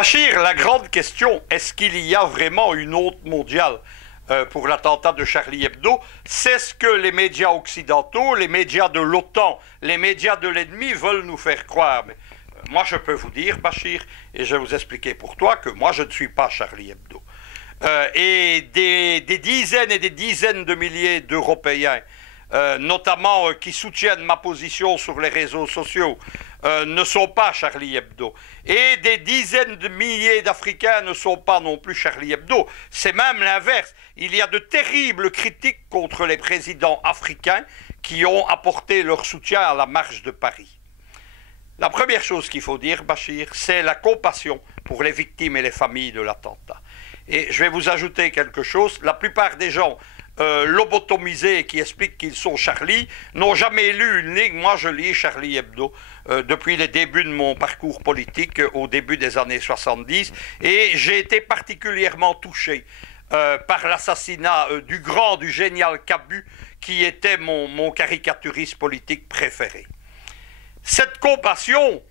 Bachir, la grande question, est-ce qu'il y a vraiment une honte mondiale pour l'attentat de Charlie Hebdo? C'est ce que les médias occidentaux, les médias de l'OTAN, les médias de l'ennemi veulent nous faire croire. Mais, moi, je peux vous dire, Bachir, et je vais vous expliquer pour toi, que moi, je ne suis pas Charlie Hebdo. Et des dizaines et des dizaines de milliers d'Européens, notamment qui soutiennent ma position sur les réseaux sociaux, ne sont pas Charlie Hebdo. Et des dizaines de milliers d'Africains ne sont pas non plus Charlie Hebdo. C'est même l'inverse. Il y a de terribles critiques contre les présidents africains qui ont apporté leur soutien à la marche de Paris. La première chose qu'il faut dire, Bachir, c'est la compassion pour les victimes et les familles de l'attentat. Et je vais vous ajouter quelque chose. La plupart des gens lobotomisés qui expliquent qu'ils sont Charlie n'ont jamais lu une ligne. Moi, je lis Charlie Hebdo depuis les débuts de mon parcours politique au début des années 70 et j'ai été particulièrement touché par l'assassinat du génial Cabu qui était mon caricaturiste politique préféré. Cette compassion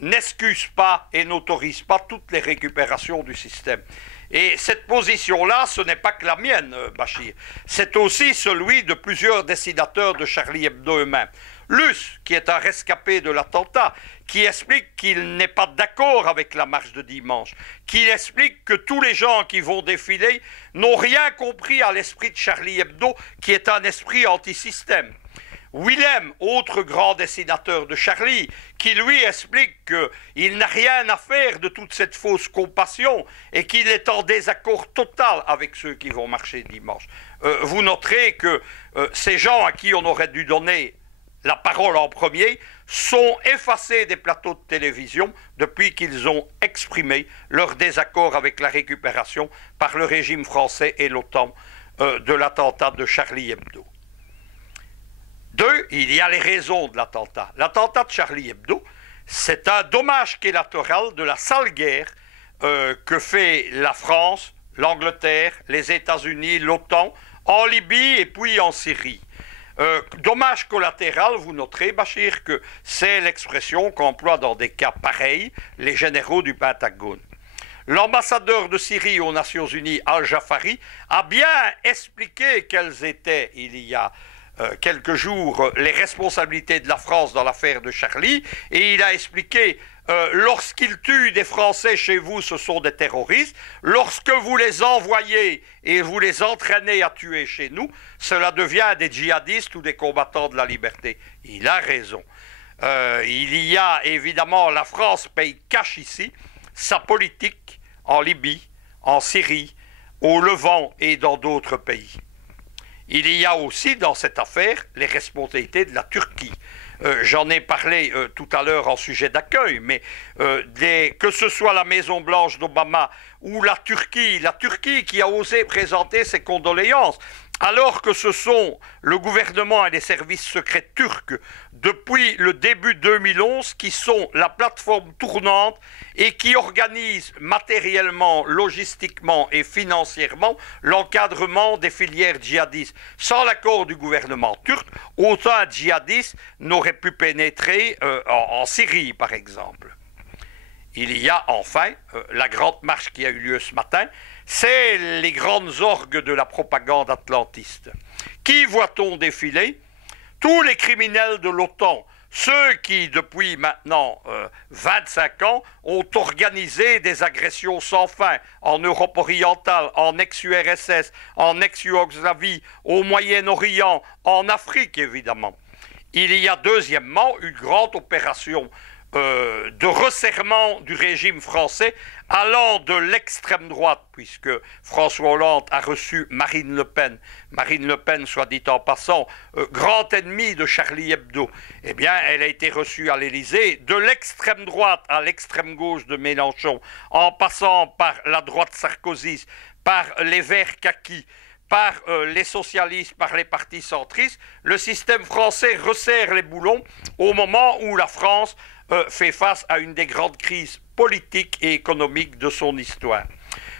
n'excuse pas et n'autorise pas toutes les récupérations du système. Et cette position-là, ce n'est pas que la mienne, Bachir. C'est aussi celui de plusieurs dessinateurs de Charlie Hebdo eux-mêmes. Luce, qui est un rescapé de l'attentat, qui explique qu'il n'est pas d'accord avec la marche de dimanche, qui explique que tous les gens qui vont défiler n'ont rien compris à l'esprit de Charlie Hebdo, qui est un esprit anti-système. Willem, autre grand dessinateur de Charlie, qui lui explique qu'il n'a rien à faire de toute cette fausse compassion et qu'il est en désaccord total avec ceux qui vont marcher dimanche. Vous noterez que ces gens à qui on aurait dû donner la parole en premier sont effacés des plateaux de télévision depuis qu'ils ont exprimé leur désaccord avec la récupération par le régime français et l'OTAN de l'attentat de Charlie Hebdo. Deux, il y a les raisons de l'attentat. L'attentat de Charlie Hebdo, c'est un dommage collatéral de la sale guerre que fait la France, l'Angleterre, les États-Unis, l'OTAN, en Libye et puis en Syrie. Dommage collatéral, vous noterez, Bachir, que c'est l'expression qu'emploient dans des cas pareils les généraux du Pentagone. L'ambassadeur de Syrie aux Nations Unies, Al-Jafari, a bien expliqué quelles étaient, il y a quelques jours, les responsabilités de la France dans l'affaire de Charlie, et il a expliqué lorsqu'ils tuent des Français chez vous, ce sont des terroristes. Lorsque vous les envoyez et vous les entraînez à tuer chez nous, cela devient des djihadistes ou des combattants de la liberté. Il a raison. Il y a évidemment, la France paye cash ici, sa politique en Libye, en Syrie, au Levant et dans d'autres pays. Il y a aussi dans cette affaire les responsabilités de la Turquie. J'en ai parlé tout à l'heure en sujet d'accueil, mais que ce soit la Maison-Blanche d'Obama ou la Turquie qui a osé présenter ses condoléances, alors que ce sont le gouvernement et les services secrets turcs depuis le début 2011 qui sont la plateforme tournante et qui organisent matériellement, logistiquement et financièrement l'encadrement des filières djihadistes. Sans l'accord du gouvernement turc, aucun djihadiste n'aurait pu pénétrer en Syrie, par exemple. Il y a enfin la grande marche qui a eu lieu ce matin, c'est les grandes orgues de la propagande atlantiste. Qui voit-on défiler? Tous les criminels de l'OTAN, ceux qui, depuis maintenant 25 ans, ont organisé des agressions sans fin en Europe orientale, en ex-URSS, en ex-Yougoslavie, au Moyen-Orient, en Afrique évidemment. Il y a deuxièmement une grande opération de resserrement du régime français allant de l'extrême droite, puisque François Hollande a reçu Marine Le Pen. Marine Le Pen, soit dit en passant, grand ennemi de Charlie Hebdo. Eh bien, elle a été reçue à l'Élysée de l'extrême droite à l'extrême gauche de Mélenchon, en passant par la droite sarkozyste, par les Verts kaki, par les socialistes, par les partis centristes. Le système français resserre les boulons au moment où la France fait face à une des grandes crises politiques et économiques de son histoire.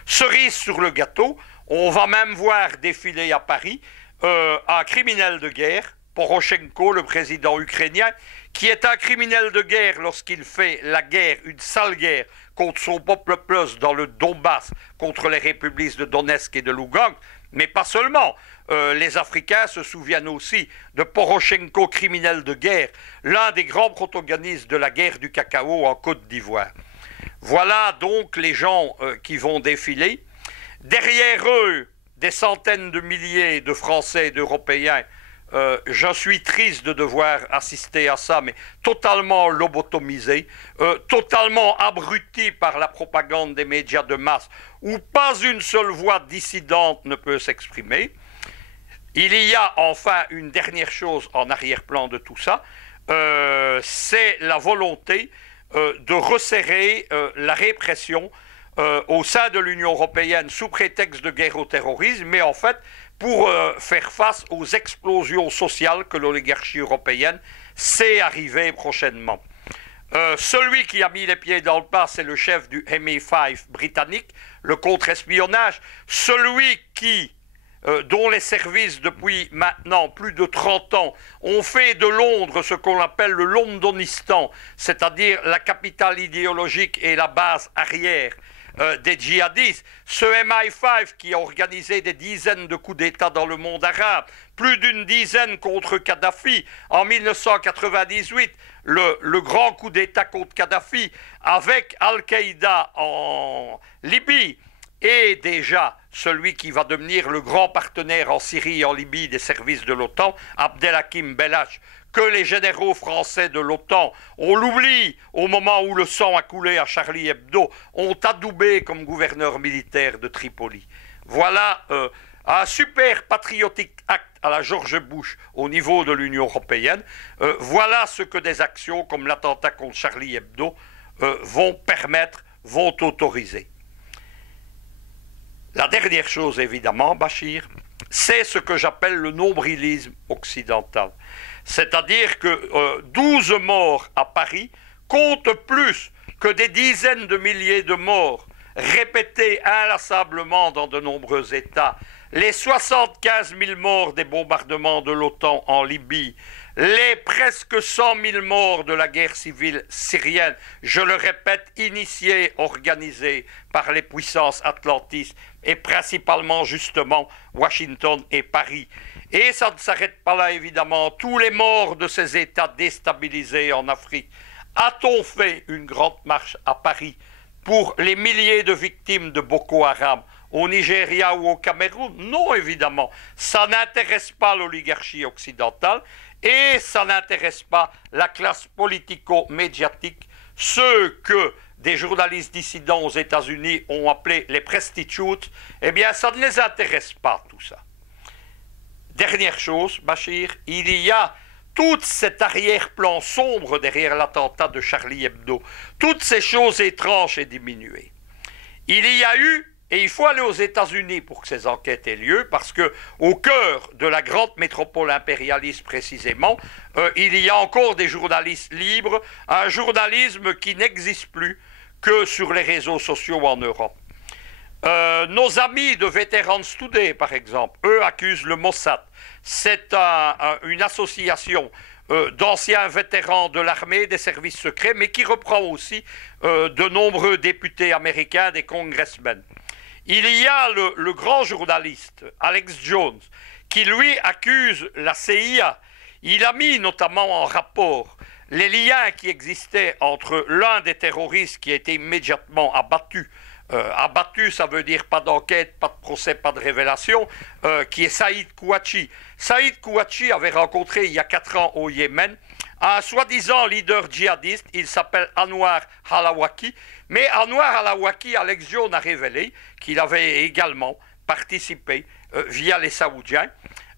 Cerise sur le gâteau, on va même voir défiler à Paris un criminel de guerre Poroshenko, le président ukrainien, qui est un criminel de guerre lorsqu'il fait la guerre, une sale guerre, contre son peuple plus dans le Donbass, contre les républiques de Donetsk et de Lugansk, mais pas seulement. Les Africains se souviennent aussi de Poroshenko, criminel de guerre, l'un des grands protagonistes de la guerre du cacao en Côte d'Ivoire. Voilà donc les gens qui vont défiler. Derrière eux, des centaines de milliers de Français et d'Européens. Je suis triste de devoir assister à ça, mais totalement lobotomisé, totalement abruti par la propagande des médias de masse, où pas une seule voix dissidente ne peut s'exprimer. Il y a enfin une dernière chose en arrière-plan de tout ça, c'est la volonté de resserrer la répression au sein de l'Union européenne sous prétexte de guerre au terrorisme, mais en fait pour faire face aux explosions sociales que l'oligarchie européenne sait arriver prochainement. Celui qui a mis les pieds dans le plat, c'est le chef du MI5 britannique, le contre-espionnage, celui dont les services depuis maintenant plus de 30 ans ont fait de Londres ce qu'on appelle le Londonistan, c'est-à-dire la capitale idéologique et la base arrière des djihadistes, ce MI5 qui a organisé des dizaines de coups d'État dans le monde arabe, plus d'une dizaine contre Kadhafi, en 1998, le grand coup d'État contre Kadhafi, avec Al-Qaïda en Libye, et déjà celui qui va devenir le grand partenaire en Syrie et en Libye des services de l'OTAN, Abdelhakim Belach, que les généraux français de l'OTAN, on l'oublie au moment où le sang a coulé à Charlie Hebdo, ont adoubé comme gouverneur militaire de Tripoli. Voilà un super patriotic act à la George Bush au niveau de l'Union européenne. Voilà ce que des actions comme l'attentat contre Charlie Hebdo vont permettre, vont autoriser. La dernière chose, évidemment, Bachir, c'est ce que j'appelle le nombrilisme occidental. C'est-à-dire que 12 morts à Paris comptent plus que des dizaines de milliers de morts répétés inlassablement dans de nombreux États. Les 75 000 morts des bombardements de l'OTAN en Libye, les presque 100 000 morts de la guerre civile syrienne, je le répète, initiée, organisée par les puissances atlantistes et principalement justement Washington et Paris. Et ça ne s'arrête pas là évidemment, tous les morts de ces États déstabilisés en Afrique. A-t-on fait une grande marche à Paris pour les milliers de victimes de Boko Haram au Nigeria ou au Cameroun? Non, évidemment. Ça n'intéresse pas l'oligarchie occidentale et ça n'intéresse pas la classe politico-médiatique, ceux que des journalistes dissidents aux États-Unis ont appelés les prostitutes. Eh bien, ça ne les intéresse pas, tout ça. Dernière chose, Bachir, il y a tout cet arrière-plan sombre derrière l'attentat de Charlie Hebdo, toutes ces choses étranges et diminuées. Il y a eu, et il faut aller aux États-Unis pour que ces enquêtes aient lieu, parce que au cœur de la grande métropole impérialiste précisément, il y a encore des journalistes libres, un journalisme qui n'existe plus que sur les réseaux sociaux en Europe. Nos amis de Veterans Today, par exemple, eux accusent le Mossad. C'est une association d'anciens vétérans de l'armée, des services secrets, mais qui reprend aussi de nombreux députés américains, des congressmen. Il y a le grand journaliste Alex Jones, qui lui accuse la CIA. Il a mis notamment en rapport les liens qui existaient entre l'un des terroristes qui a été immédiatement abattu. Abattu, ça veut dire pas d'enquête, pas de procès, pas de révélation, qui est Saïd Kouachi. Saïd Kouachi avait rencontré il y a 4 ans au Yémen un soi-disant leader djihadiste, il s'appelle Anwar Halawaki, mais Anwar Halawaki, Alex Jones a révélé qu'il avait également participé via les Saoudiens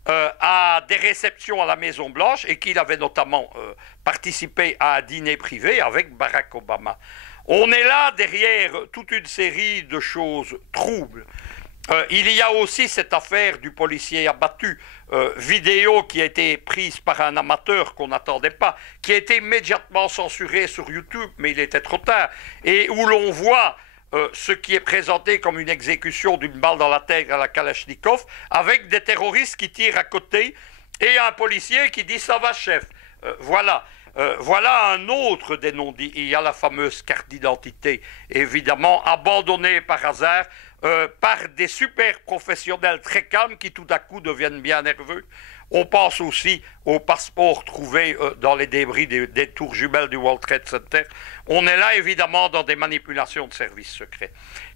à des réceptions à la Maison-Blanche et qu'il avait notamment participé à un dîner privé avec Barack Obama. On est là derrière toute une série de choses troubles. Il y a aussi cette affaire du policier abattu, vidéo qui a été prise par un amateur qu'on n'attendait pas, qui a été immédiatement censurée sur YouTube, mais il était trop tard, et où l'on voit ce qui est présenté comme une exécution d'une balle dans la tête à la Kalachnikov, avec des terroristes qui tirent à côté et un policier qui dit ça va chef. Voilà. Voilà un autre des non-dits. Il y a la fameuse carte d'identité, évidemment abandonnée par hasard par des super professionnels très calmes qui tout à coup deviennent bien nerveux. On pense aussi aux passeports trouvés dans les débris des tours jumelles du World Trade Center. On est là évidemment dans des manipulations de services secrets.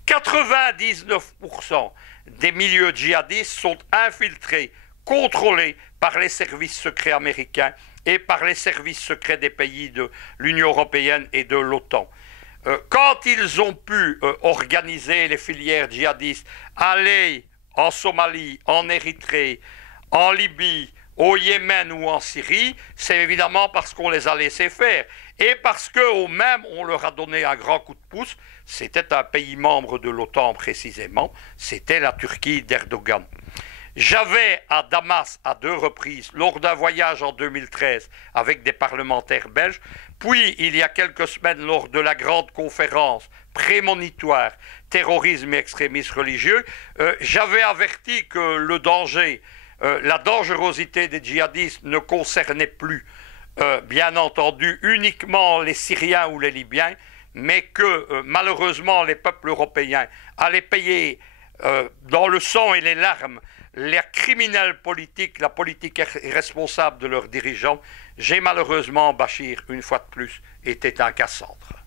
99% des milieux djihadistes sont infiltrés, contrôlés par les services secrets américains et par les services secrets des pays de l'Union européenne et de l'OTAN. Quand ils ont pu organiser les filières djihadistes, aller en Somalie, en Érythrée, en Libye, au Yémen ou en Syrie, c'est évidemment parce qu'on les a laissés faire. Et parce qu'au même, on leur a donné un grand coup de pouce. C'était un pays membre de l'OTAN précisément. C'était la Turquie d'Erdogan. J'avais à Damas à 2 reprises, lors d'un voyage en 2013 avec des parlementaires belges, puis il y a quelques semaines lors de la grande conférence prémonitoire terrorisme et extrémisme religieux, j'avais averti que le danger, la dangerosité des djihadistes ne concernait plus, bien entendu, uniquement les Syriens ou les Libyens, mais que malheureusement les peuples européens allaient payer dans le sang et les larmes les criminels politiques, la politique irresponsable de leurs dirigeants. J'ai malheureusement, Bachir, une fois de plus, été un Cassandre.